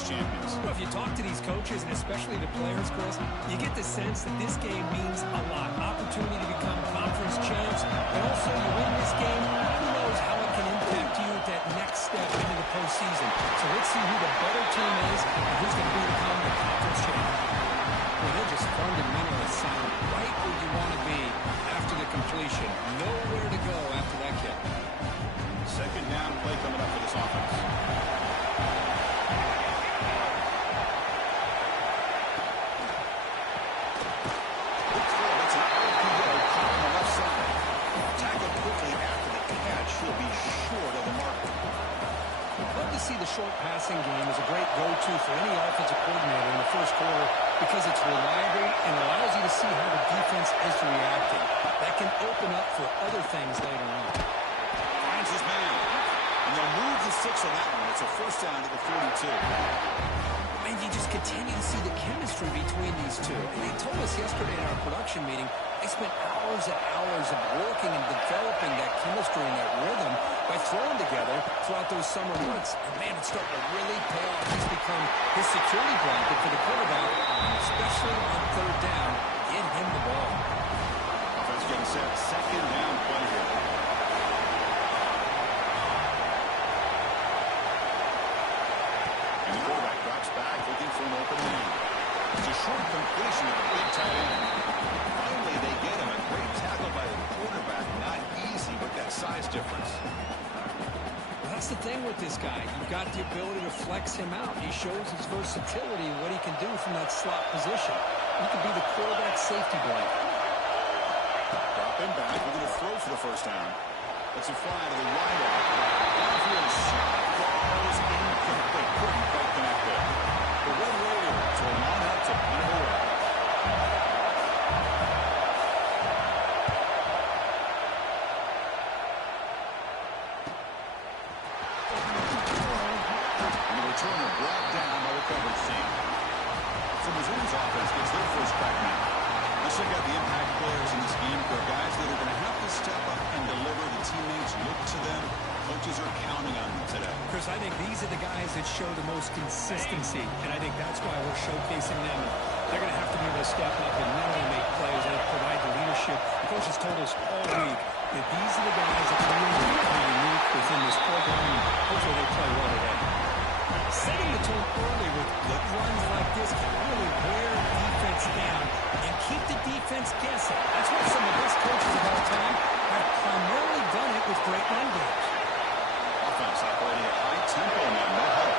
conference champions. Well, if you talk to these coaches, and especially the players, Chris, you get the sense that this game means a lot. Opportunity to become conference champs, and also you win this game, who knows how it can impact you at that next step into the postseason. So let's see who the better team is and who's going to become the conference champion. Well, they're just fundamentally sound right where you want to be after the completion. Nowhere to go after that kick. Second down play coming up for this offense. See the short passing game is a great go-to for any offensive coordinator in the first quarter because it's reliable and allows you to see how the defense is reacting. That can open up for other things later on. Finds his man. And they'll move the 6 on that one. It's a first down at the 42. And you just continue to see the chemistry between these two. And they told us yesterday in our production meeting, they spent hours and hours of working and developing that chemistry and that rhythm by throwing together throughout those summer months. And, man, it's starting to really pay off. He's become his security blanket for the quarterback, especially on third down. Get him the ball. Offense getting set. Second down play here. And the quarterback drops back looking for an open man. It's a short completion of the big tight end. Finally, they get him. A great tackle by the quarterback. Not easy with that size difference. That's the thing with this guy. You've got the ability to flex him out. He shows his versatility and what he can do from that slot position. He can be the quarterback safety blanket. Drop him back. We're going to throw for the first down. It's a fly to the wideout. Downfield shot falls incomplete. Couldn't quite connect there. The Red Raiders will line up to punt it away. Returner brought down by the coverage team. So Missouri's offense gets their first crack now. Let's check out the impact players in this game. They're guys that are going to have to step up and deliver. The teammates look to them. Coaches are counting on them today. Chris, I think these are the guys that show the most consistency, and I think that's why we're showcasing them. They're going to have to be able to step up and not only make plays and provide the leadership. The coaches told us all week that these are the guys that really become unique within this program, and hopefully they play well today. Setting the tone early with good runs like this can really wear defense down and keep the defense guessing. That's what some of the best coaches of all time have primarily done it with great run games. Offense operating at high tempo now, no help.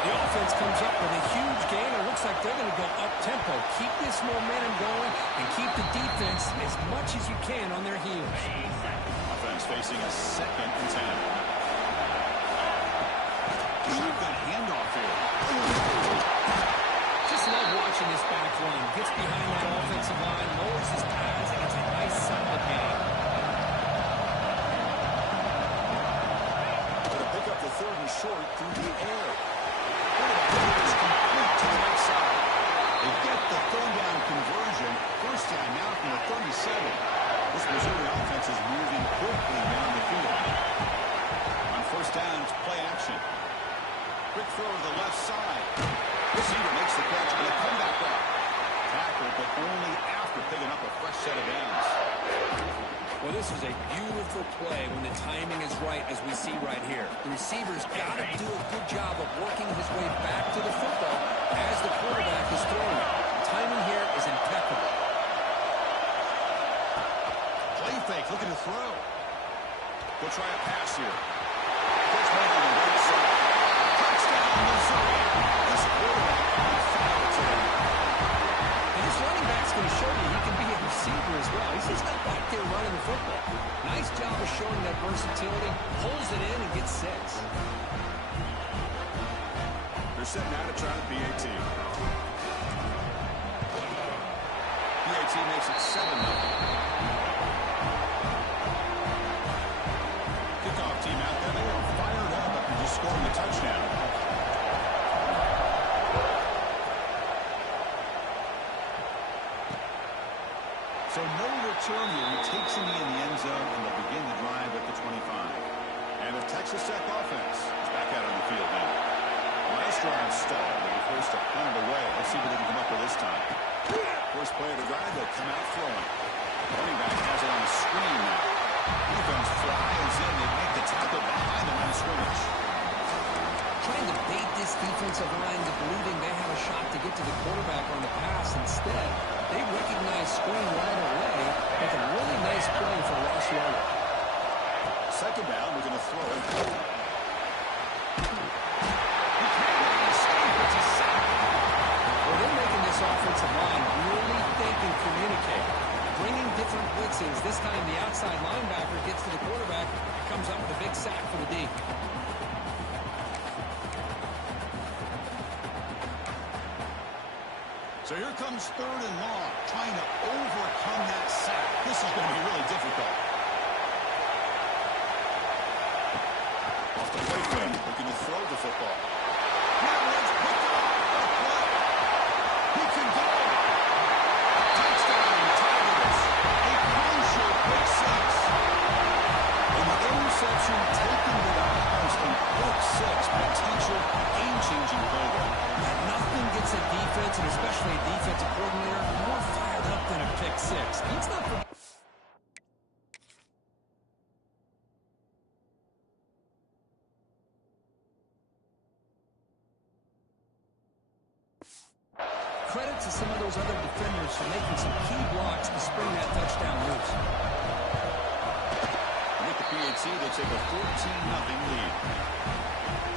The offense comes up with a huge gain. It looks like they're going to go up-tempo. Keep this momentum going and keep the defense as much as you can on their heels. Offense facing a 2nd and 10. Shotgun handoff here. Just love watching this back run. Gets behind that offensive line, lowers his pads, and it's a nice solid gain. Going to pick up the 3rd and short through the air. It's complete to the right side. They get the third down conversion. First down now from the 37. This Missouri offense is moving quickly down the field. On first down, it's play action. Quick throw to the left side. Receiver makes the catch on a comeback route. Tackle, but only after picking up a fresh set of downs. Well, this is a beautiful play when the timing is right, as we see right here. The receiver's got to do a good job of working his way back to the football as the quarterback is throwing it. Timing here is impeccable. Play fake, looking to throw. We'll try a pass here. First man on the right side. Touchdown, Missouri. This quarterback on fire today. And this running back's going to show you he can be a receiver as well. He's just not back there running the football. Nice job of showing that versatility. Pulls it in and gets 6. They're set now to try the PAT. PAT makes it 7-0. Kickoff team out there. They are fired up after just scoring a touchdown. So no return here. He takes him in the end zone, and they'll begin the drive at the 25. And the Texas Tech offense is back out on the field now. Last drive stalled. They'll be forced to punt it away. Let's see what they can come up with this time. First player to drive, they'll come out throwing. Running back has it on a screen now. Defense flies in. They make the tackle behind the line of scrimmage. Trying to bait this defensive line to believing they have a shot to get to the quarterback on the pass. Instead, they recognize screen right away. Make a really nice play for Ross Young. Second down, we're going to throw it. Well, they're making this offensive line really think and communicate. Bringing different blitzes. This time the outside linebacker gets to the quarterback, comes up with a big sack for the D. So here comes third and long, trying to overcome that sack. This is going to be really difficult. Off the play fake, looking to throw the football. Now it's picked up. What a play. He can go. Touchdown, Tigers. A crucial pick six. And the interception taken to the house in pick six. Potential game-changing play there. Nothing gets a defense, and especially a defensive coordinator, more fired up than a pick six. Let's not forget. Credit to some of those other defenders for making some key blocks to spring that touchdown loose. With the PAT, they take a 14-0 lead.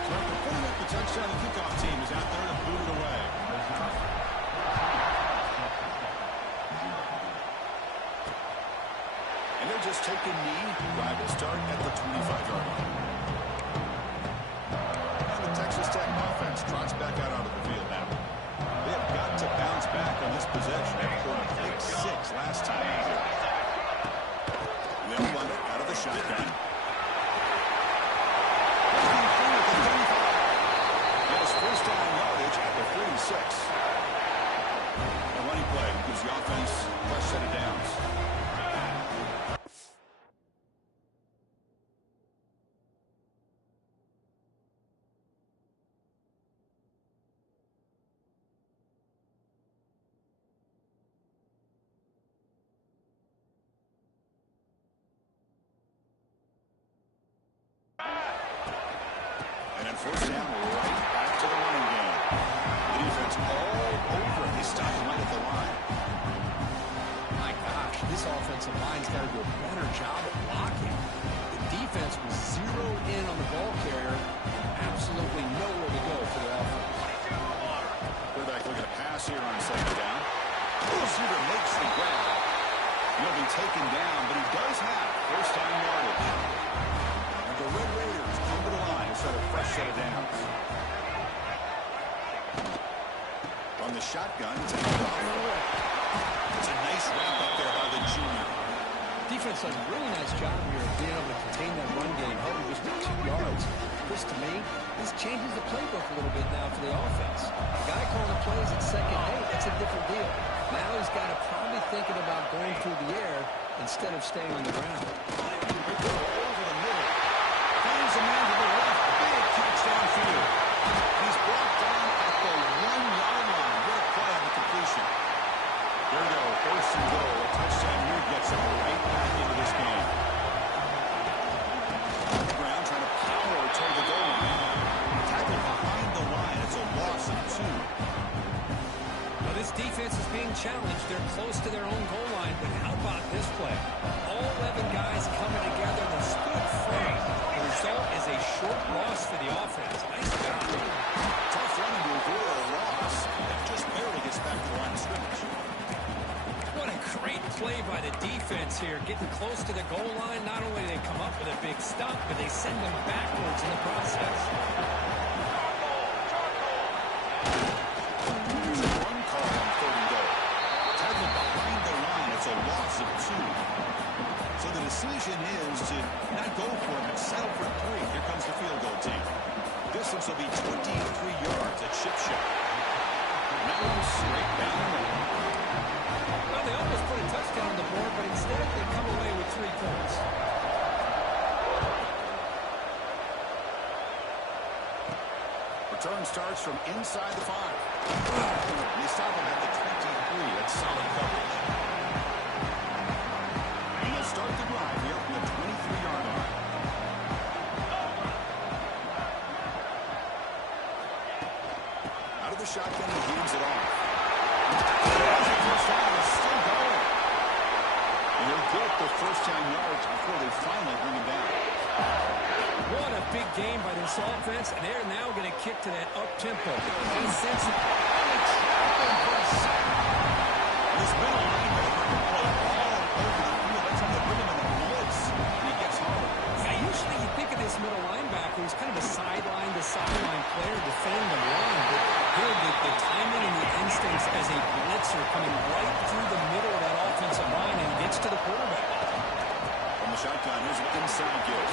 So after putting up the touchdown, the kickoff team is out there to boot it away. And they'll just take a knee. Drive will start at the 25-yard line. And the Texas Tech offense trots back out onto the field now. They have got to bounce back on this possession after a pick six last time out here. They'll run it out of the shotgun. First down yardage at the 46. A running play gives the offense a fresh set of downs. And then first down right back to the running game. The defense all over it. They stop him right at the line. My gosh, this offensive line's got to do a better job of blocking. The defense was zeroed in on the ball carrier and absolutely nowhere to go for their offense. Quarterback looking to pass here on second down. Receiver makes the grab. He'll be taken down, but he does have first down yardage. And the Red Raiders come to the line to set a fresh set of downs. From the shotgun, it's a nice wrap up there by the junior. Defense does a really nice job here of being able to contain that run game, held just to 2 yards. Chris, to me, this changes the playbook a little bit now for the offense. The guy calling the plays at second, hey, that's a different deal. Now he's got to probably thinking about going through the air instead of staying on the ground. Over the middle. Finds a man to the left. Big catch downfield. He's brought down at the 1-yard line. What a play on the completion. There we go. First and goal. A touchdown here gets him right back into this game. Brown trying to power toward the goal line. Tackled behind the line. It's a loss of 2. Well, this defense is being challenged. They're close to their own goal line, but how about this play? All 11 guys coming together and stood firm. The result is a short loss for the offense. Nice job. Tough running to avoid a loss. That just barely gets back to the line of scrimmage. What a great play by the defense here. Getting close to the goal line, not only do they come up with a big stop, but they send them backwards in the process. There's a run call on third and goal. Tackled behind the line. It's a loss of 2. So the decision is to not go for it, but settle for 3. Here comes the field goal team. Distance will be 23 yards at Chip Shot. Now straight down the middle. Well, they almost put a touchdown on the board, but instead they come away with 3 points. Return starts from inside the 5. And they stop him at the 23. That's solid coverage. And they'll start the drive here from the 23-yard line. Out of the shotgun, he hands it off. First down is still going. And he'll get the first-down yards before they finally bring him down. What a big game by this offense, and they're now going to kick to that up-tempo. And since this middle linebacker can play all over the field. That's how they bring him in the blitz, and he gets home. Yeah, usually you think of this middle linebacker as kind of a sideline-to-sideline player defending the run, but here the timing and the instincts as a blitzer coming right through the middle of that offensive line and gets to the quarterback. From the shotgun, here's an inside give.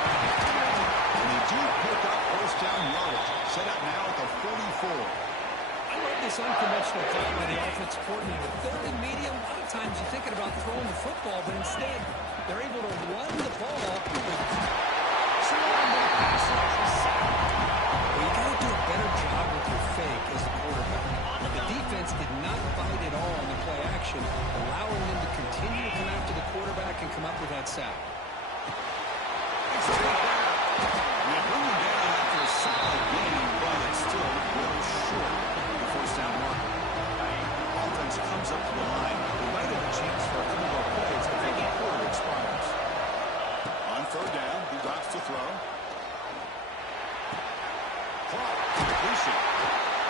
And they do pick up first-down yardage. Set up now at the 44. I love this unconventional play by the offensive coordinator. Third and medium, a lot of times you're thinking about throwing the football, but instead they're able to run the ball with well, you got to do a better job with your fake as the quarterback. The defense did not bite at all on the play action, allowing them to continue to come after the quarterback and come up with that sack. They bring him down after a solid game, but it's still a little short of the first-down marker. Offense comes up to the line. They might have a chance for a couple more plays before the quarter expires. On third down, he drops to throw. Clock, completion.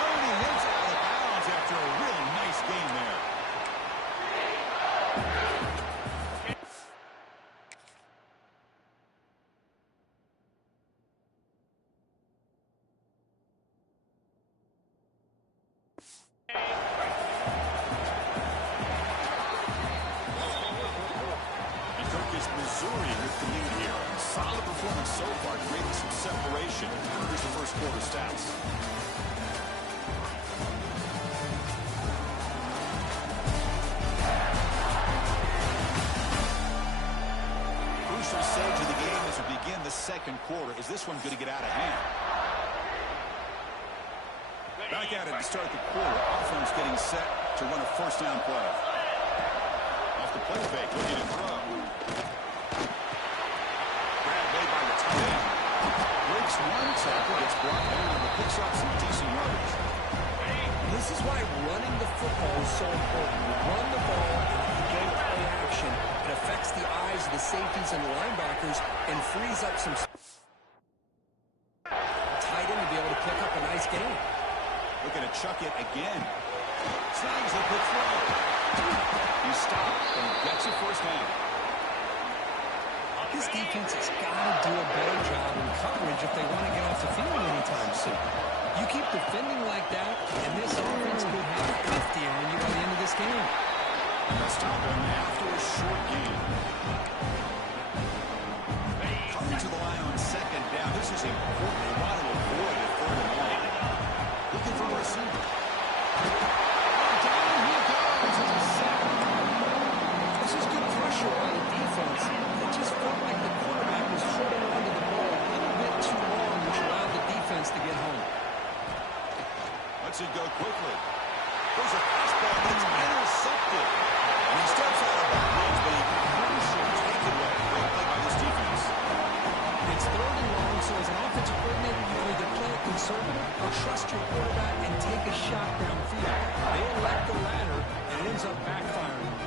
Oh, and he hits out of bounds after a really nice game there. Missouri with the lead here. Solid performance so far, creating some separation. Here's the first quarter stats. Crucial stage of the game as we begin the second quarter. Is this one going to get out of hand? Back at it to start the quarter. Offense getting set to run a first down play. Off the play fake, looking to throw. Breaks one tackle, gets brought down, but picks up some decent yardage. This is why running the football is so important. You run the ball, you get play action. It affects the eyes of the safeties and the linebackers and frees up some tight end to be able to pick up a nice game. Looking to chuck it again. Snags a quick throw. He stopped and gets a first down. This defense has got to do a better job in coverage if they want to get off the field anytime soon. You keep defending like that, and this offense could have 50 on you by the end of this game. They'll stop him after a short game. Coming to the line on second down. This is important. They want to avoid a third and long. Looking for a receiver. Down he goes. It's a sack. This is good pressure by the defense. It just felt like the quarterback was holding on to the ball a little bit too long, which allowed the defense to get home. Lets it go quickly. There's a fastball that's intercepted. And he steps out of bounds, but he crucial takeaway. Great play by this defense. It's third and long, so as an offensive coordinator, you either play it conservative or trust your quarterback and take a shot downfield. They elect the latter, and it ends up backfiring.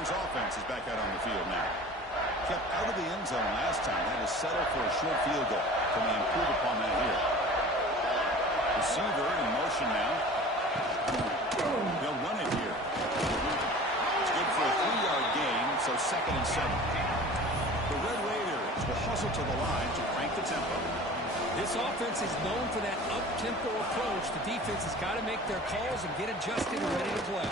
Offense is back out on the field now. Kept out of the end zone last time. Had to settle for a short field goal. Can they improve upon that here? Receiver in motion now. They'll run it here. It's good for a 3-yard gain, so 2nd and 7. The Red Raiders will hustle to the line to crank the tempo. This offense is known for that up-tempo approach. The defense has got to make their calls and get adjusted and ready to play.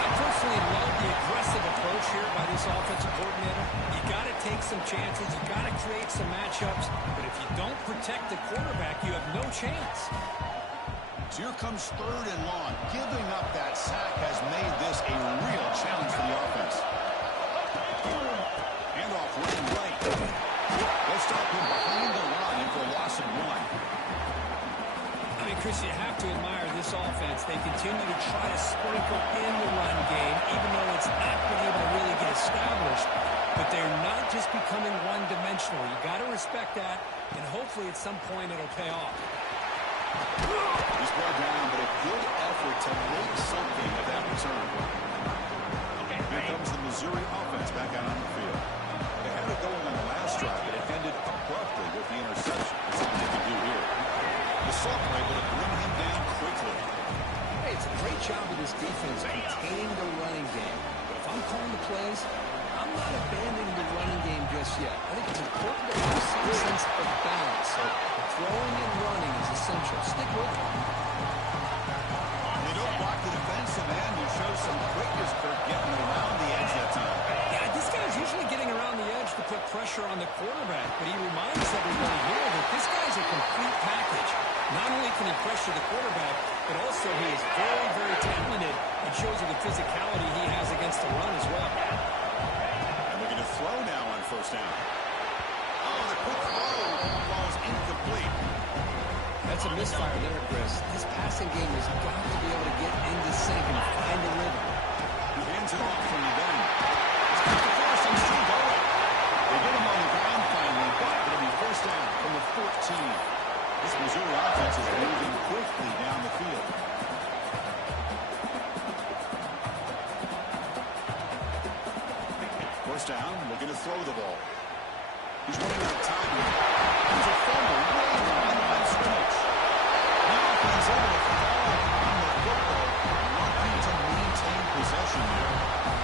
I personally love the aggressive approach approach here by this offensive coordinator. You got to take some chances. You got to create some matchups. But if you don't protect the quarterback, you have no chance. So here comes 3rd and long. Giving up that sack has made this a real challenge for the offense. Handoff running right. They'll stop him behind the line for a loss of 1. I mean, Chris, you have to admire this offense. They continue to try to sprinkle in the run game, even though it's not been able to really get established. But they're not just becoming one-dimensional. You got to respect that, and hopefully at some point it'll pay off. He's brought down, but a good effort to make something of that return. Here comes the Missouri offense back out on the field. They had it going on the last drive, but it ended abruptly with the interception. That's all they can do here. The Sophomore able to bring him down quickly. Hey, it's a great job of this defense containing the running game. But if I'm calling the plays, I'm not abandoning the running game just yet. I think it's important to have some sense of balance. So throwing and running is essential. Stick with it. They don't block the defensive end who shows some quickness for getting around the edge that time. Yeah, this guy's usually getting around the edge to put pressure on the quarterback, but he reminds everybody here that this guy's a complete package. Not only can he pressure the quarterback, but also he is very, very talented and shows you the physicality he has against the run as well. And we're going to throw now on 1st down. Oh, the quick throw falls incomplete. That's a misfire there, Chris. This passing game has got to be able to get into sync and find a rhythm. He hands it off from the bend. He's got the force and still going. They get him on the ground finally, but it'll be 1st down from the 14. This Missouri offense is moving quickly down the field. 1st down, looking to throw the ball. He's running out of time here. There's a fumble way on the line of scrimmage. The offense able to fall on the football, lucky to maintain possession there.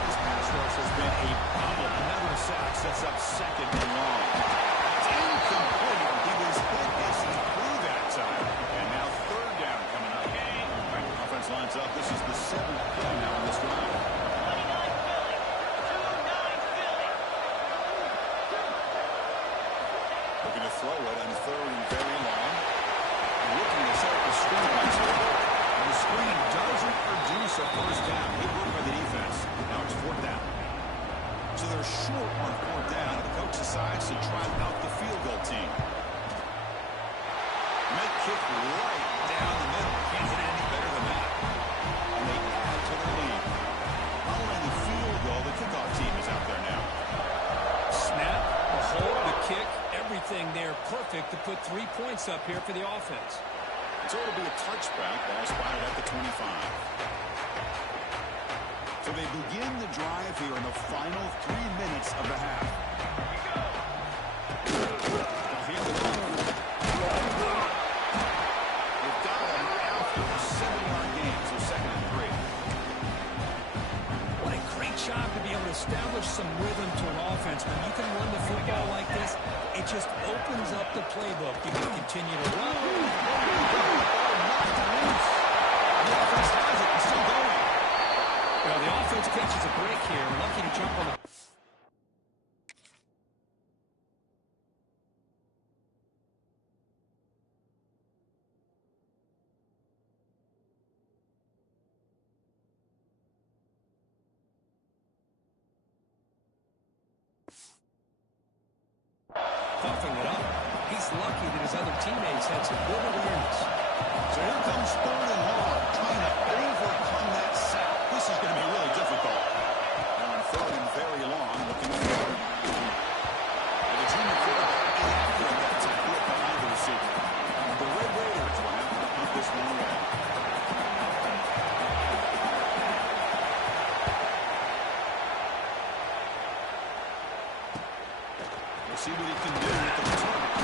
This pass rush has been a problem. Another sack sets up 2nd and long. It's incomplete. He was hit as he threw that time. And now 3rd down coming up. Offense lines up. This is the 7th play now on this drive. Looking to throw it on 3rd and very long. Looking to set up the screen. And the screen doesn't produce a 1st down. Good work by the defense. Now it's 4th down. So they're short on 4th down. The coach decides to try out the field goal team. Make kick right down the middle. Can't hit it any better than that. And they add to their lead. Following the field goal, the kickoff team is out there now. Snap, the hold, the kick, everything there perfect to put 3 points up here for the offense. So it'll be a touchback. Ball spotted at the 25. So they begin the drive here in the final 3 minutes of the half. They'll hand it off. They've got him after a 7-yard gain, so 2nd and 3. What a great job to be able to establish some rhythm to an offense. When you can run the football like this, it just opens up the playbook. You can continue to run. The offense has it. It's still going. Well, the offense catches a break here. Lucky to jump on the... Puffing it up. He's lucky that his other teammates had some good awareness. So here comes 3rd and long, trying to overcome that sack. This is going to be really difficult. Now on 3rd and very long, looking forward. And the junior quarterback inaccurate that tackle it behind the receiver. The Red Raiders will have to punt this one away. We'll see what he can do with the returner.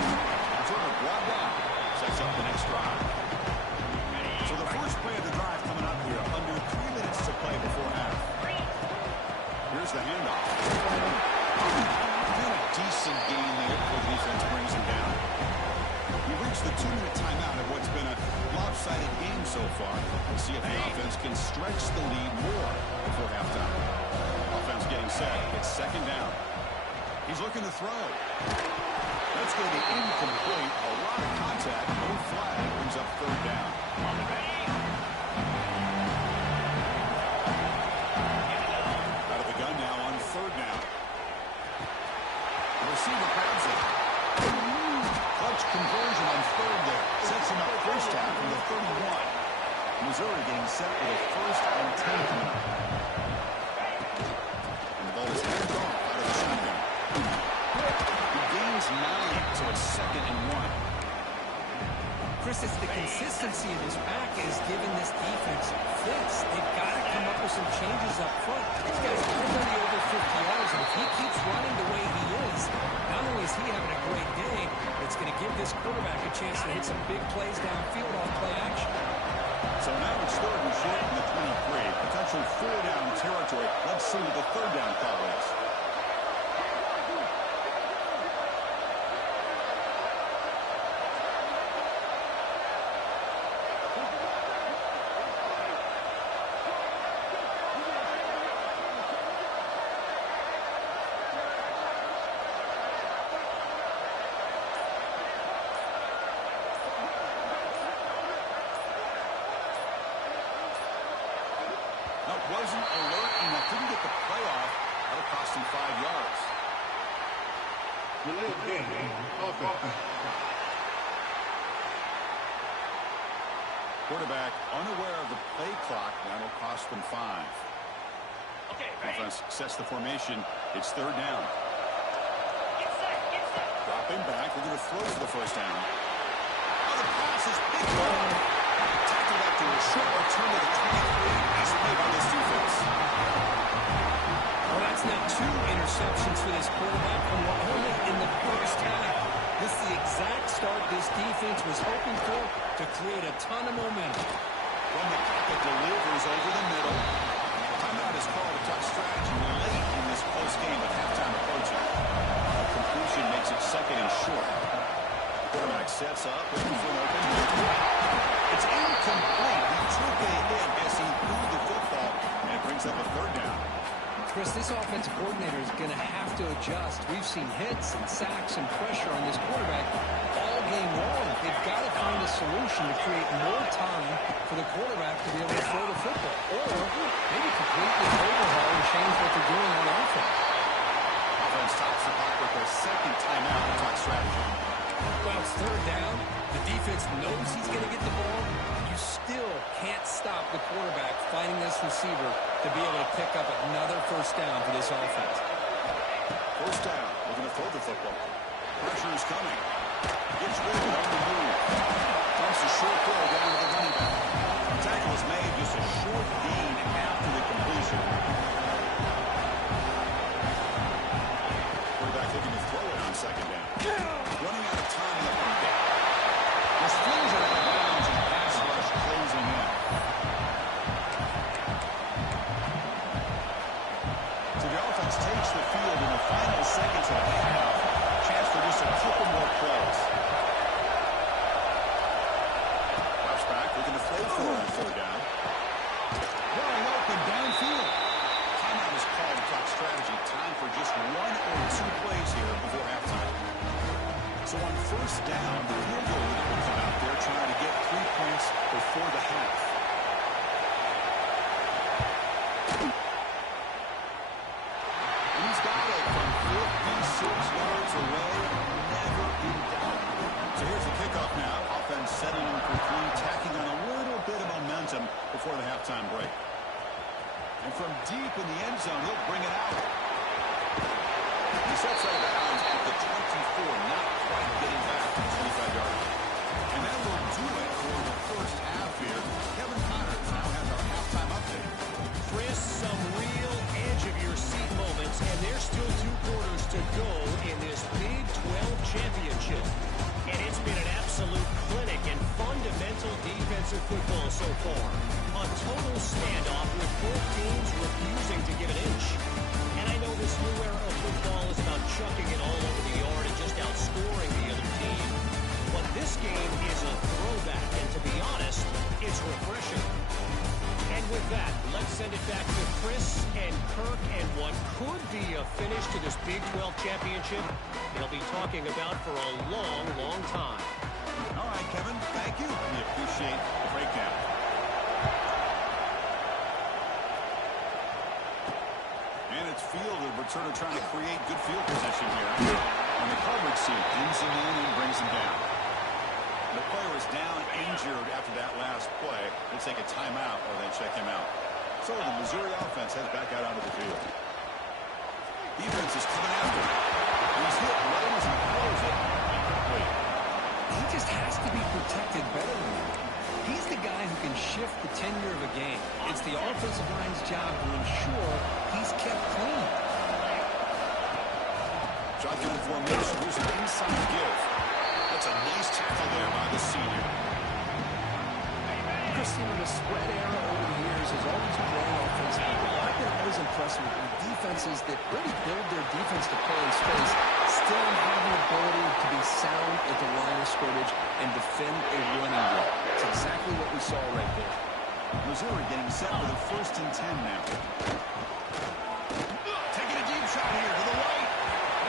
Returner brought down. Sets up the next drive. So the first play of the drive coming up here. Under 3 minutes to play before half. Here's the handoff. Been a decent gain there before the defense brings him down. We reached the 2-minute timeout of what's been a lopsided game so far. We'll see if the offense can stretch the lead more before halftime. Offense getting set. It's second down. He's looking to throw. That's going to be incomplete. A lot of contact. No flag. Brings up third down. Out of the gun now on third down. The receiver grabs it. Clutch conversion on third there. Sets him up first down from the 31. Missouri getting set with a first and 10 coming up. And the ball is handed off out of the shotgun. He gains 9, so it's second and 1. Chris, it's the consistency of his back is giving this defense fits. They've got to come up with some changes up front. This guy's already over 50 yards, and if he keeps running the way he is, not only is he having a great day, it's going to give this quarterback a chance to hit some big plays downfield off play action. So now it's third and short from the 23. Potential 4-down territory. Let's see what the third down call is. Wasn't alert enough, didn't get the play off. That'll cost him 5 yards. Quarterback unaware of the play clock. That'll cost them 5. Offense sets the formation. It's third down. Dropping back. We're going to throw for the first down. Oh, the pass is picked up. Tackled after a short return to the 23. Nice play by this defense. Well, that's not 2 interceptions for this quarterback, and we're only in the first half. This is the exact start this defense was hoping for to create a ton of momentum. From the pocket, delivers over the middle. Timeout is called. A tough strategy late in this close game with halftime approaching. A completion makes it second and short. Quarterback sets up, looking for an open. It's incomplete. He took a hit as he threw the football, and it brings up a third down. Chris, this offensive coordinator is going to have to adjust. We've seen hits and sacks and pressure on this quarterback all game long. They've got to find a solution to create more time for the quarterback to be able to throw the football, or maybe completely overhaul and change what they're doing on offense. Offense tops the clock with their second timeout to talk strategy. Well, it's third down. The defense knows he's going to get the ball. You still can't stop the quarterback finding this receiver to be able to pick up another first down for this offense. First down. Looking to throw the football. Pressure is coming. Gets rid of it on the move. Dumps a short throw down to the running back. Tackle is made, just a short gain after the completion. Quarterback looking to throw it on second down. Running out of time in the pocket. This flings it out of bounds and pass rush closing in. So the offense takes the field in the final seconds of the half. Chance for just a couple more plays. Drops back, looking to throw for on third down. Wide open downfield. Timeout is called to talk strategy. Time for just 1 or 2 plays here before halftime. So on first down, the field goal leader will come out there trying to get 3 points before the half. And he's got it from 56 yards away. Never in doubt. So here's the kickoff now. Offense setting in for 3, tacking on a little bit of momentum before the halftime break. And from deep in the end zone, he'll bring it out. He sets out of bounds at the 24, not quite getting back to the 25-yard line. And that will do it for the first half here. Kevin Connors now has our halftime update. Chris, some real edge-of-your-seat moments, and there's still 2 quarters to go in this Big 12 championship. And it's been an absolute clinic in fundamental defensive football so far. A total standoff with both teams refusing to give an inch. And I know this new era of football is about chucking it all over the yard and just outscoring the other team. But this game is a throwback, and to be honest, it's refreshing. And with that, let's send it back to Chris and Kirk, and what could be a finish to this Big 12 championship they'll be talking about for a long, long time. All right, Kevin, thank you. We appreciate the breakdown. And it's field. The returner trying to create good field position here. And the coverage team pins him in and brings him down. The player is down injured after that last play. They'll take a timeout or they check him out. So the Missouri offense heads back out onto the field. Defense is coming after him. He's hit right as he throws it. Incomplete. He just has to be protected better than that. He's the guy who can shift the tenure of a game. It's the offensive line's job to ensure he's kept clean. Shotgun formation. Here's an inside give. That's a nice tackle there by the senior. Christine, the spread era over the years has always grown offensively. I've been always impressed with defenses that really build their defense to play in space, still have the ability to be sound at the line of scrimmage and defend a running game. It's exactly what we saw right there. Missouri getting set for the 1st and 10 now. Taking a deep shot here to the right.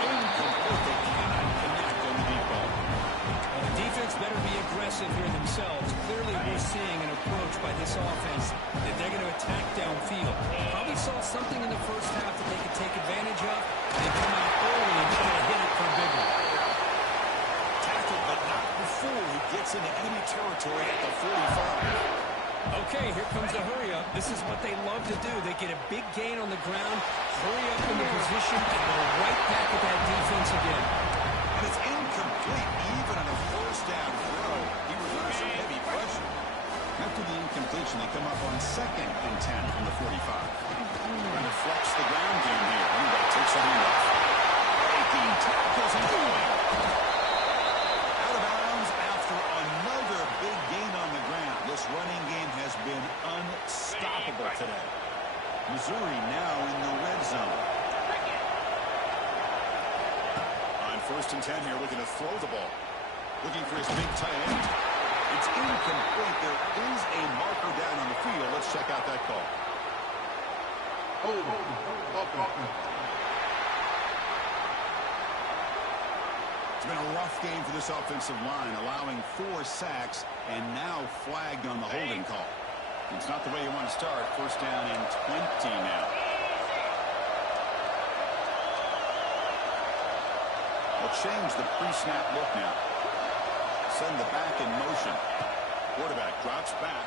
Incomplete. They cannot connect on the deep ball. Well, the defense better be aggressive here themselves. Clearly, we're seeing an approach by this offense that they're going to attack downfield. Probably saw something in the first half that they could take advantage of. They come out early and try to hit it for a big one. Tackled, but not before he gets into enemy territory at the 45. Okay, here comes the hurry-up. This is what they love to do. They get a big gain on the ground, hurry up into position, and go right back at that defense again. And it's incomplete, even on a 1st down throw. He was under some heavy pressure. After the incompletion, they come up on 2nd and 10 from the 45. Trying to flex the ground game here. Anybody takes a handoff. Breaking tackles and going. Out of bounds after another big gain on the ground. This running game has been unstoppable today. Missouri now in the red zone. On 1st and 10 here, looking to throw the ball. Looking for his big tight end. It's incomplete. There is a marker down on the field. Let's check out that call. It's been a rough game for this offensive line, allowing 4 sacks and now flagged on the holding call. It's not the way you want to start. 1st down and 20 now. They'll change the pre-snap look now. Send the back in motion. Quarterback drops back.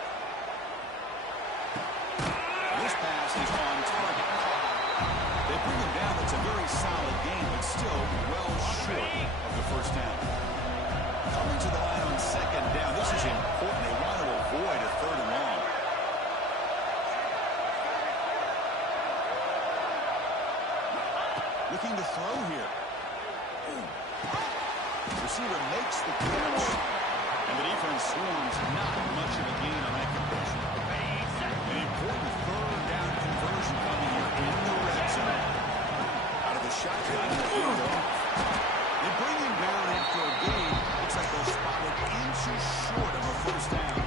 This pass is on target. They bring him down. It's a very solid game, but still well short of the 1st down. Coming to the line on 2nd down. This is important. They want to avoid a 3rd and long. Looking to throw here. Receiver makes the catch. And the defense swarms not much of a gain on that completion. An important 3rd down conversion coming here in the red zone. Out of the shotgun. They bring him down after a gain. Looks like they'll spot it inches short of a 1st down.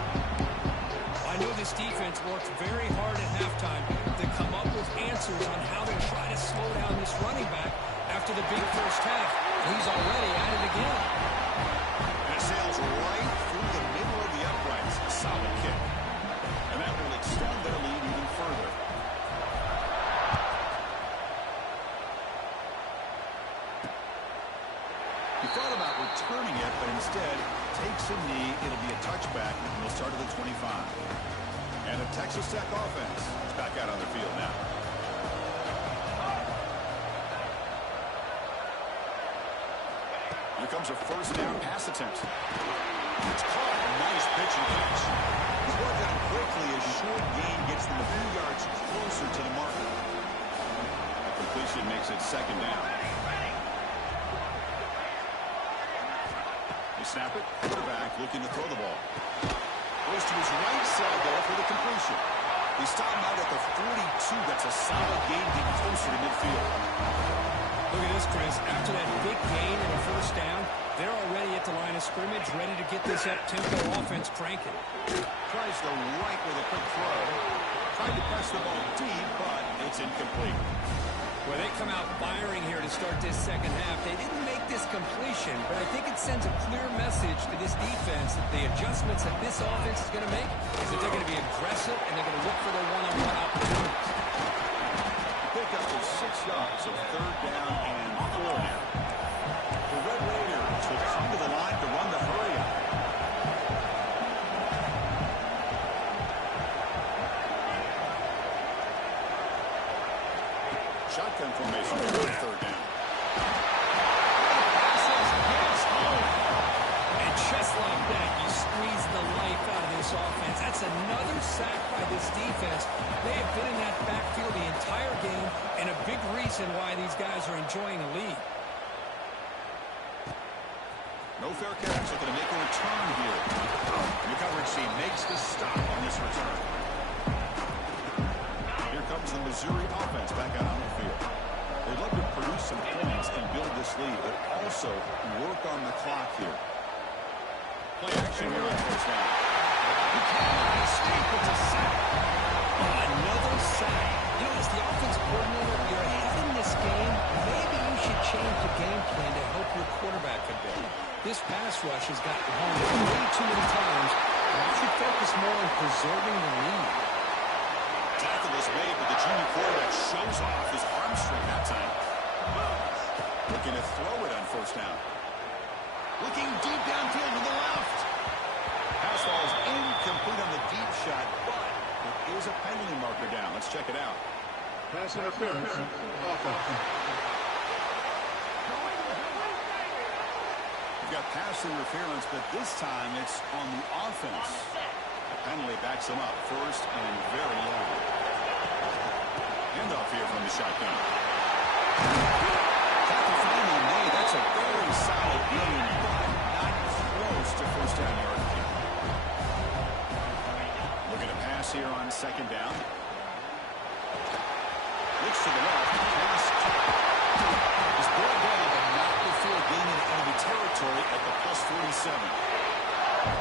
I know this defense worked very hard at halftime to come up with answers on how to try to slow down this running back after the big 1st half. He's already at it again. And it sails right through the middle of the uprights. A solid kick. And that will extend their lead even further. He thought about returning it, but instead takes a knee. It'll be a touchback, and we'll start at the 25. And a Texas Tech offense is back out on their field now. Here comes a 1st down pass attempt. It's caught. A nice pitch and catch. He's working it quickly as short gain gets them a few yards closer to the marker. A completion makes it 2nd down. They snap it. Quarterback looking to throw the ball. Goes to his right side there for the completion. He stopped out at the 42. That's a solid gain getting closer to midfield. Look at this, Chris. After that big gain in the 1st down, they're already at the line of scrimmage, ready to get this up-tempo offense cranking. Tries the right with a quick throw. Tried to press the ball deep, but it's incomplete. Well, they come out firing here to start this second half. They didn't make this completion, but I think it sends a clear message to this defense that the adjustments that this offense is going to make is that they're going to be aggressive and they're going to look for their one-on-one opportunities. Pick up is 6 yards of third down and 4 now. The Red Raiders will come to the line to run the hurry up. Shotgun formation for third down. And just like that, you squeeze the life out of this offense. That's another sack by this defense. They have been in that backfield the entire game, and a big reason why these guys are enjoying a lead. No fair catch. They're going to make a return here. The coverage team makes the stop on this return. Here comes the Missouri offense back out on the field. They'd love to produce some points and build this lead, but also work on the clock here. Play action here on first down. You can't escape. It's a sack. Another sack. You know, as the offensive coordinator, you're ahead in this game. Maybe you should change the game plan to help your quarterback a bit. This pass rush has gotten home way too many times. You should focus more on preserving the lead. Tackle is made, but the junior quarterback shows off his arm strength that time. Looking to throw it on first down. Looking deep downfield to the left. Pass ball is incomplete on the deep shot, but it is a penalty marker down. Let's check it out. Pass interference. Offense. You've got pass interference, but this time it's on the offense. The penalty backs him up. First and very long. Handoff here from the shotgun. Tackle finally made. That's a very solid game, but not close to first down yardage. Looking to pass here on second down. Looks to the left. Pass caught. He's brought down, but not before getting into enemy territory at the +47.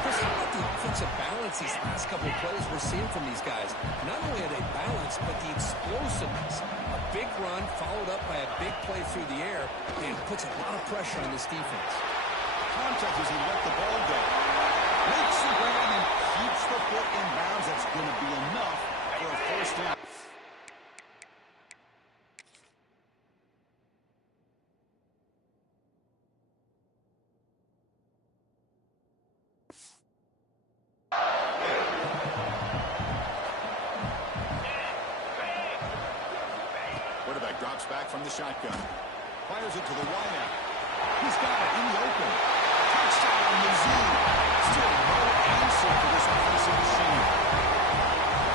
Chris, how about the offensive balance these last couple of plays we're seeing from these guys? Not only are they balanced, but the explosiveness. A big run followed up by a big play through the air, and it puts a lot of pressure on this defense. Contact as he let the ball go. Makes the grab and keeps the foot in bounds. That's going to be enough for a first down. Quarterback drops back from the shotgun. Fires it to the wideout. He's got it in the open. Touchdown, Mizzou. Still no answer for this offensive machine.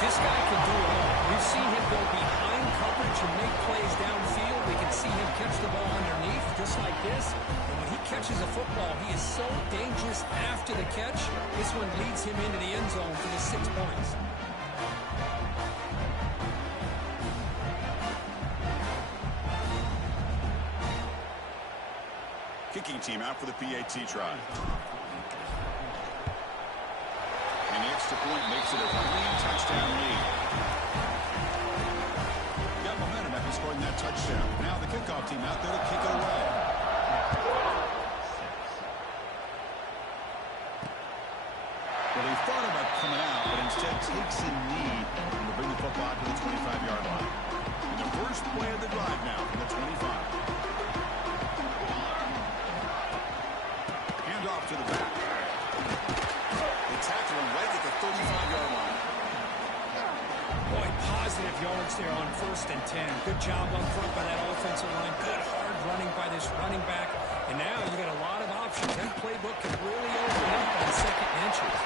This guy can do it all. We've seen him go behind coverage and make plays downfield. We can see him catch the ball underneath, just like this. And when he catches a football, he is so dangerous after the catch. This one leads him into the end zone for the 6 points. Kicking team out for the PAT try. And the extra point makes it a 3-touchdown lead. Got momentum after scoring that touchdown. Now the kickoff team out there to kick it away. Well, they thought about coming out, but instead takes a knee to bring the football to the 25-yard line. And the first play of the drive now from the 25. Off to the back. They tackle him right at the 35-yard line. Boy, positive yards there on 1st and 10. Good job up front by that offensive line. Good hard running by this running back. And now you got a lot of options. That playbook can really open up on second inches.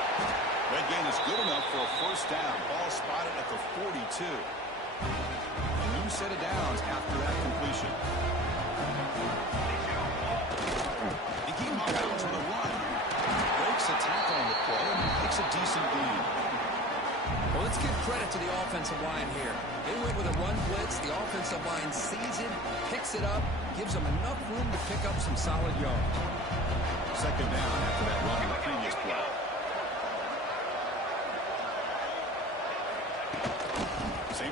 That gain is good enough for a first down. Ball spotted at the 42. A new set of downs after that completion. He came out to the run. Breaks a tackle on the play and makes a decent gain. Well, let's give credit to the offensive line here. They went with a run blitz. The offensive line sees it, picks it up, gives them enough room to pick up some solid yards. Second down after that run in the previous play.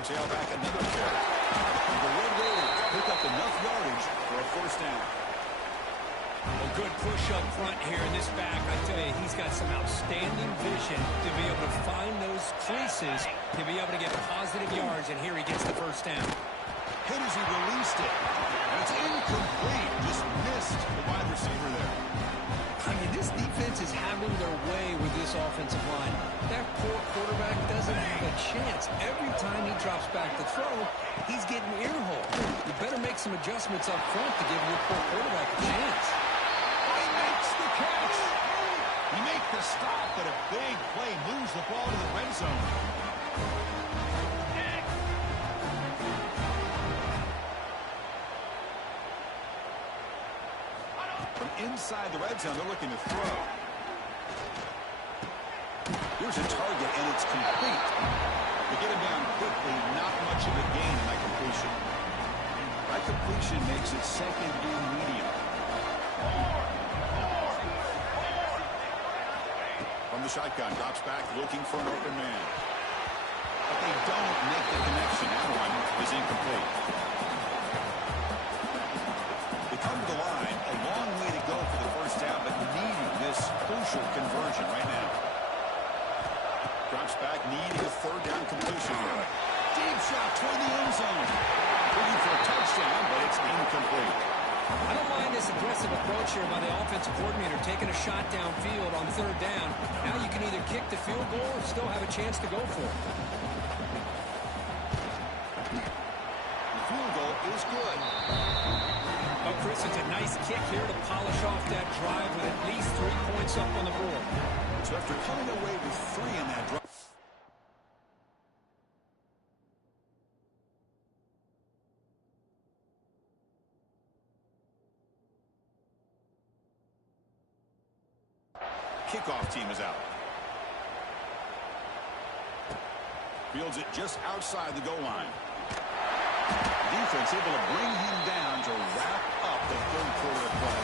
tailback another carry. And the Red Raiders pick up enough yardage for a first down. A good push up front here in this back. I tell you, he's got some outstanding vision to be able to find those creases, to be able to get positive yards, and here he gets the first down. Hit as he released it. And it's incomplete. Just missed the wide receiver there. I mean, this defense is having their way with this offensive line. That poor quarterback doesn't have a chance. Every time he drops back to throw, he's getting earholed. You better make some adjustments up front to give your poor quarterback a chance. He makes the catch. He makes the stop, but a big play moves the ball to the red zone. From inside the red zone, they're looking to throw. Here's a target, and it's complete. They get him down quickly, not much of a gain in that completion. That completion makes it second and medium. From the shotgun, drops back, looking for an open man. But they don't make the connection. That one is incomplete. They come to the line, a long way to go for the first down, but needing this crucial conversion right now. Drops back, needing a third down completion here. Deep shot toward the end zone. Looking for a touchdown, but it's incomplete. I don't mind this aggressive approach here by the offensive coordinator, taking a shot downfield on third down. Now you can either kick the field goal or still have a chance to go for it. The field goal is good. Oh, Chris, it's a nice kick here to polish off that drive with at least 3 points up on the board. So after coming away with 3 in that drive, kickoff team is out. Fields it just outside the goal line. Defense able to bring him down to wrap up the third quarter of play.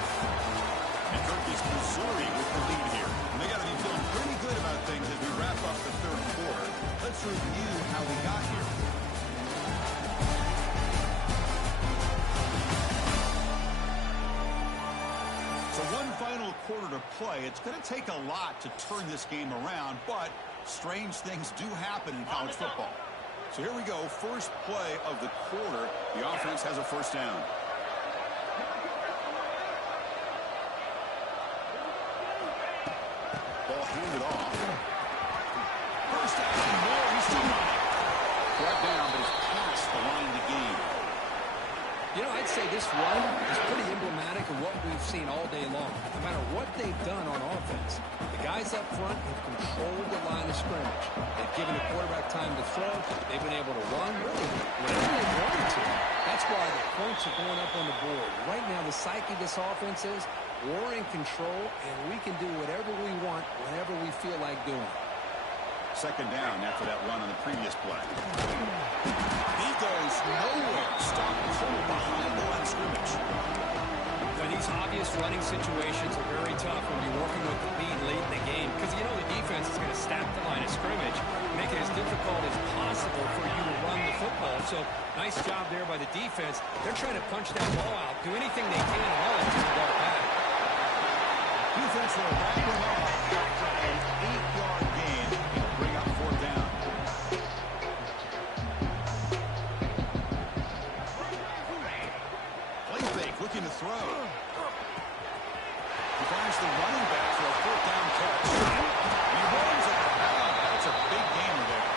And Kirk is Missouri with the lead here. And they got to be feeling pretty good about things as we wrap up the third quarter. Let's review how we got here. So one final quarter to play. It's going to take a lot to turn this game around, but strange things do happen in college football. So here we go. First play of the quarter. The offense has a first down. Ball handed off. First down and more. He's still on it. Brought down, but he's past the line of the game. You know, I'd say this run is pretty emblematic of what we've seen all day long. No matter what they've done on offense, the guys up front have controlled the line of scrimmage. They've given the quarterback time to throw. They've been able to run really whenever they wanted to. That's why the points are going up on the board. Right now, the psyche of this offense is we're in control, and we can do whatever we want whenever we feel like doing it. Second down after that run on the previous play. He goes nowhere. Stop cold behind the line of scrimmage. When these obvious running situations are very tough when you're working with the lead late in the game, because you know the defense is going to stack the line of scrimmage, make it as difficult as possible for you to run the football. So nice job there by the defense. They're trying to punch that ball out, do anything they can in all to get it back. Defense will wrap it up after an 8-yard gain and bring up fourth down. Play fake, looking to throw. He finds the running back for a fourth down catch. He runs it out. That's a big gainer there.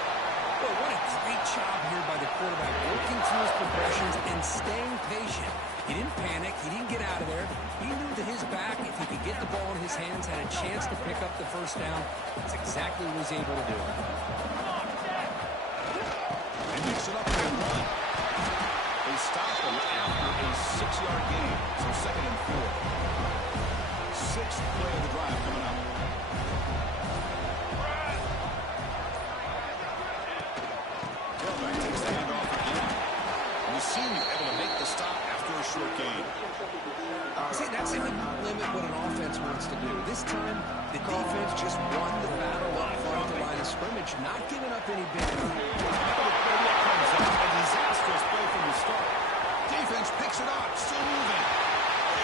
Boy, what a great job here by the quarterback, working through his progressions and staying patient. He didn't panic. He didn't get out of there. He knew that his back, if he could get the ball in his hands, had a chance to pick up the first down. That's exactly what he was able to do. They mix it up and run. They stop him after a 6-yard gain. So second and 4. Sixth play of the drive coming up. Tailback takes the handoff again. And the senior able to make the stop after a short gain. See, that's how you limit what an offense wants to do. This time, the defense just won the battle up front of the line of scrimmage, not giving up any big. a disastrous play from the start. Defense picks it up, still moving.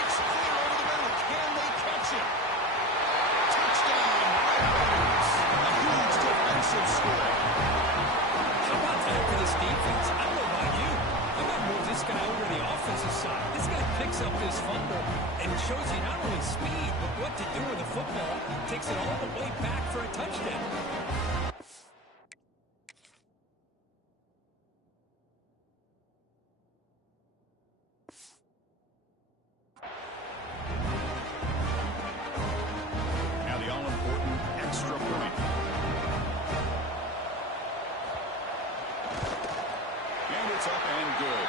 It's clear over the middle. Can they catch it? Touchdown, Riders. A huge defensive score. How about that for this defense? I don't know about you. I'm going to move this guy over to the offensive side. This guy picks up this fumble and shows you not only speed, but what to do with the football. Takes it all the way back for a touchdown. Now the all-important extra point. And it's up and good.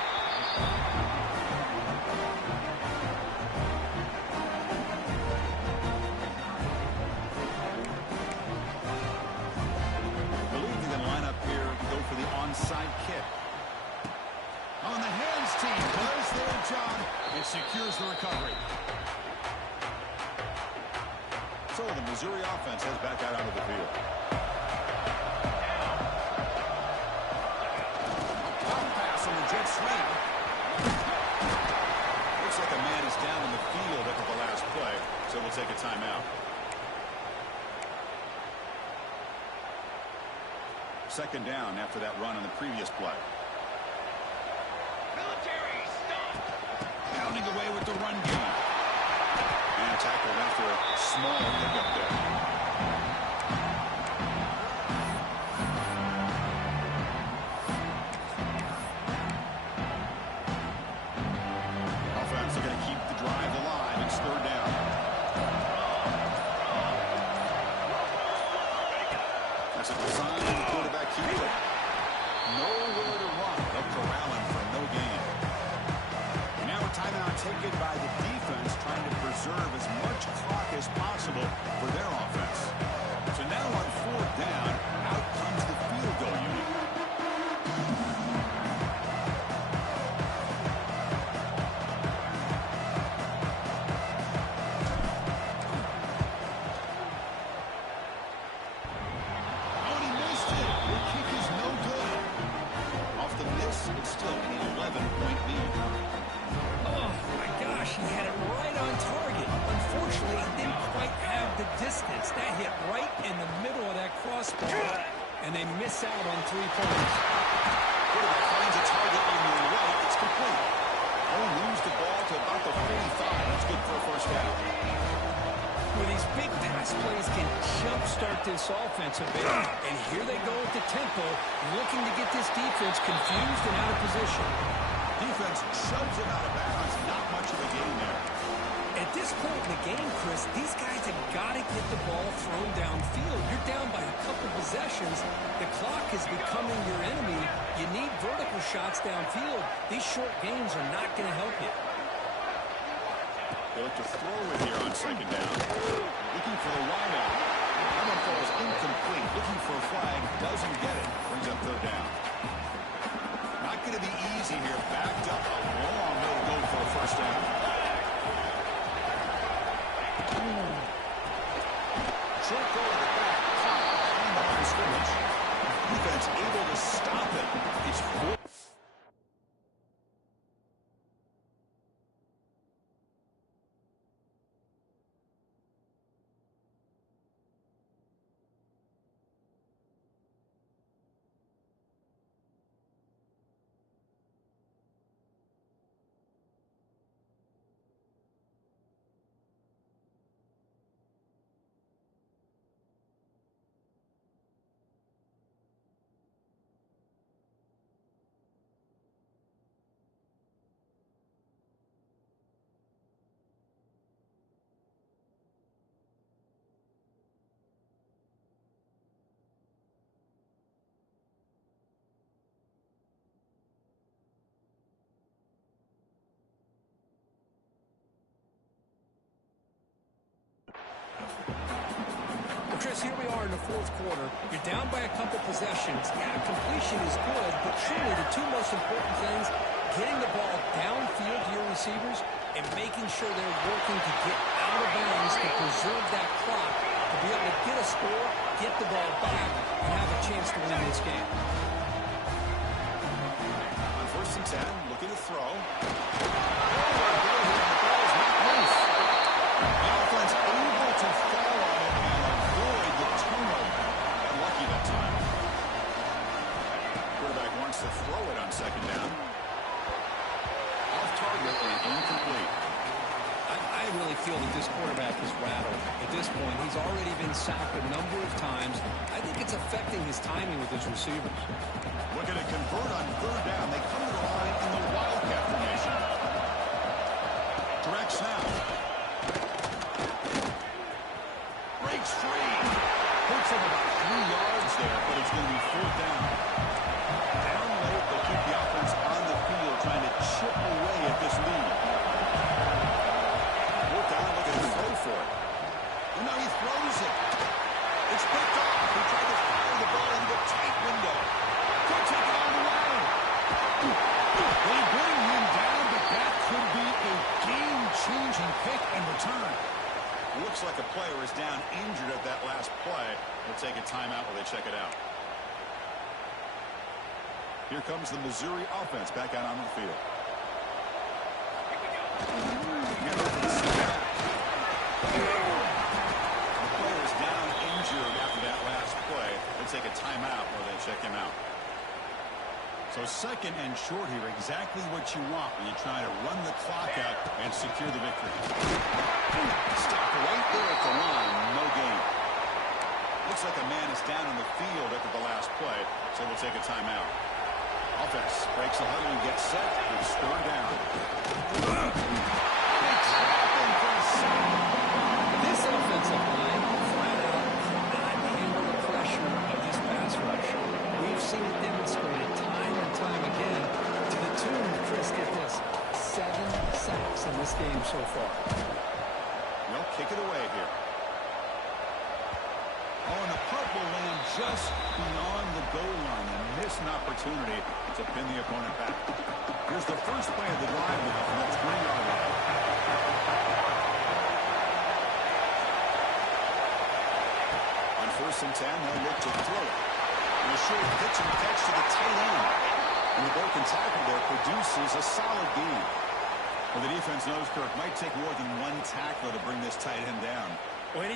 Believe they can line up here, go for the onside kick. On the hands team does their job and secures the recovery. So the Missouri offense heads back out onto the field. Pass on the jet sweep. Looks like a man is down in the field after the last play, so we'll take a timeout. Second down after that run on the previous play. Military, stop! Pounding away with the run game. And tackled after a small pickup there. Offense are going to keep the drive alive. It's third down. That's a design of the quarterback keeper. Nowhere to run. They'll corral him for no gain. And now a timeout taken by the defense, trying to preserve as much clock as possible for their offense. So now on fourth down, out comes the field goal unit. Oh, and he missed it. The kick is no good. Off the miss, it's still an 11-point lead. Oh, my gosh, he had it right on target. Unfortunately, he didn't quite have the distance. That hit right in the middle of that crossbar, and they miss out on 3 points. Quarterback finds a target on the right. It's complete. Oh, moves the ball to about the 45. That's good for a first down. Where these big pass plays can jumpstart this offense a bit. And here they go with the tempo, looking to get this defense confused and out of position. Defense shoves it out of bounds. Not much of a gain there. At this point in the game, Chris, these guys have got to get the ball thrown downfield. You're down by a couple possessions. The clock is becoming your enemy. You need vertical shots downfield. These short games are not going to help you. They look to throw it here on second down. Looking for the wideout. That one falls incomplete. Looking for a flag. Doesn't get it. Brings up third down. Not going to be easy here. Backed up a long way to go for a first down. Short goal to the back. Caught behind the line of scrimmage. Defense able to stop it. It's 4. Chris, here we are in the fourth quarter. You're down by a couple possessions. Yeah, completion is good, but truly the two most important things, getting the ball downfield to your receivers and making sure they're working to get out of bounds to preserve that clock, to be able to get a score, get the ball back, and have a chance to win this game. First and 10, looking to throw. The ball's not loose. The offense able to fall on it and avoid the turnover. Got lucky that time. Quarterback wants to throw it on second down. Off target and incomplete. I really feel that this quarterback is rattled. At this point, he's already been sacked a number of times. I think it's affecting his timing with his receivers. Looking to convert on third down. They come to the line in the Wildcat formation. Direct snap. Breaks free. Hurts him about 3 yards there, but it's going to be fourth down. Down late, they'll keep the offense on the field, trying to chip away at this lead. Fourth down, looking to throw for it. And now he throws it. It's picked off. He tried to fire the ball into a tight window. Could take it all the way. They bring him down, but that could be a game-changing pick and return. Looks like a player is down injured at that last play. We'll take a timeout while they check it out. Here comes the Missouri offense back out on the field. The player is down injured after that last play. They'll take a timeout while they check him out. So second and short here, exactly what you want when you try to run the clock out and secure the victory. Stop right there at the line, no gain. Looks like a man is down on the field after the last play, so we'll take a timeout. Offense breaks the huddle and gets set. It's third down. This offensive line flat out cannot handle the pressure of this pass rush. We've seen it demonstrated time and time again to the tune, Chris, get this, 7 sacks in this game so far. Well, kick it away here. Oh, and the punt will land just beyond the goal line and miss an opportunity to pin the opponent back. Here's the first play of the drive now from the 20-yard line. On first and 10, they'll look to throw it. And a short pitch and catch to the tight end. And the broken tackle there produces a solid gain. Well, the defense knows, Kirk, might take more than one tackler to bring this tight end down. Well,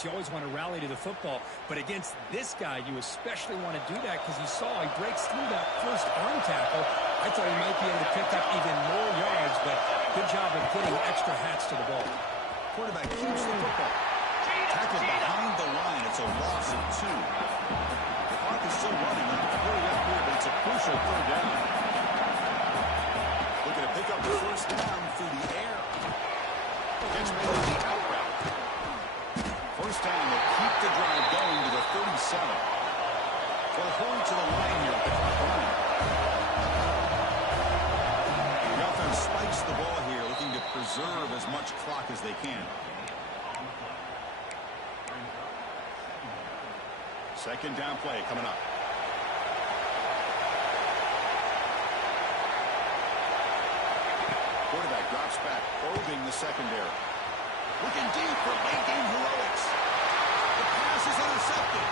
you always want to rally to the football, but against this guy, you especially want to do that because you saw he breaks through that first arm tackle. I thought he might be able to pick up even more yards, but good job of getting extra hats to the ball. Quarterback keeps the football. Tackled behind the line. It's a loss of 2. The clock is still running. Hurry up here, but it's a crucial third down. Looking to pick up the first down through the air. Gets rid of the out route. First down, will keep the drive going to the 37. They'll hurry to the line here at the clock running. The offense spikes the ball here, looking to preserve as much clock as they can. Second down play coming up. Quarterback drops back, probing the secondary. Looking deep for late game heroics. The pass is intercepted.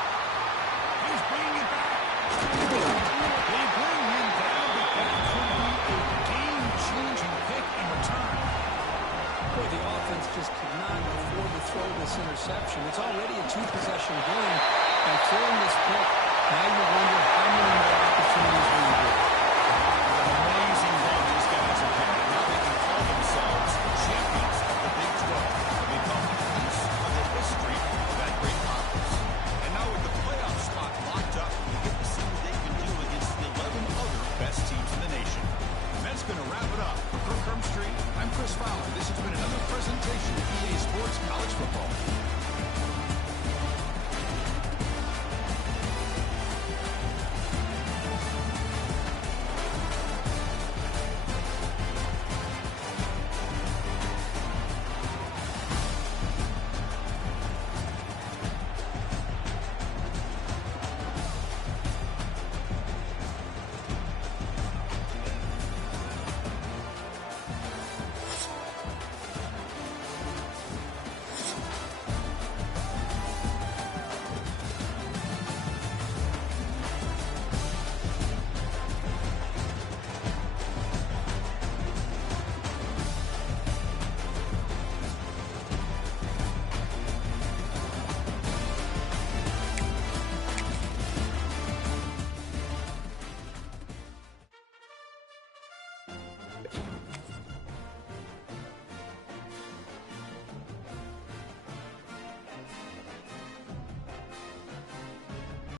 He's bringing it back. They bring him down, but that could be a game-changing pick in return. Boy, the offense just could not afford to throw this interception. It's already a 2-possession game. By throwing this pick, now you wonder how many more opportunities will you get. An amazing run these guys have had. Now they can call themselves champions of the Big 12 and become a piece of the history of that great conference. And now with the playoff spot locked up, you get to see what they can do against the 11 other best teams in the nation. And that's going to wrap it up. For Kirk Herbstreit, I'm Chris Fowler. This has been another presentation of EA Sports College Football.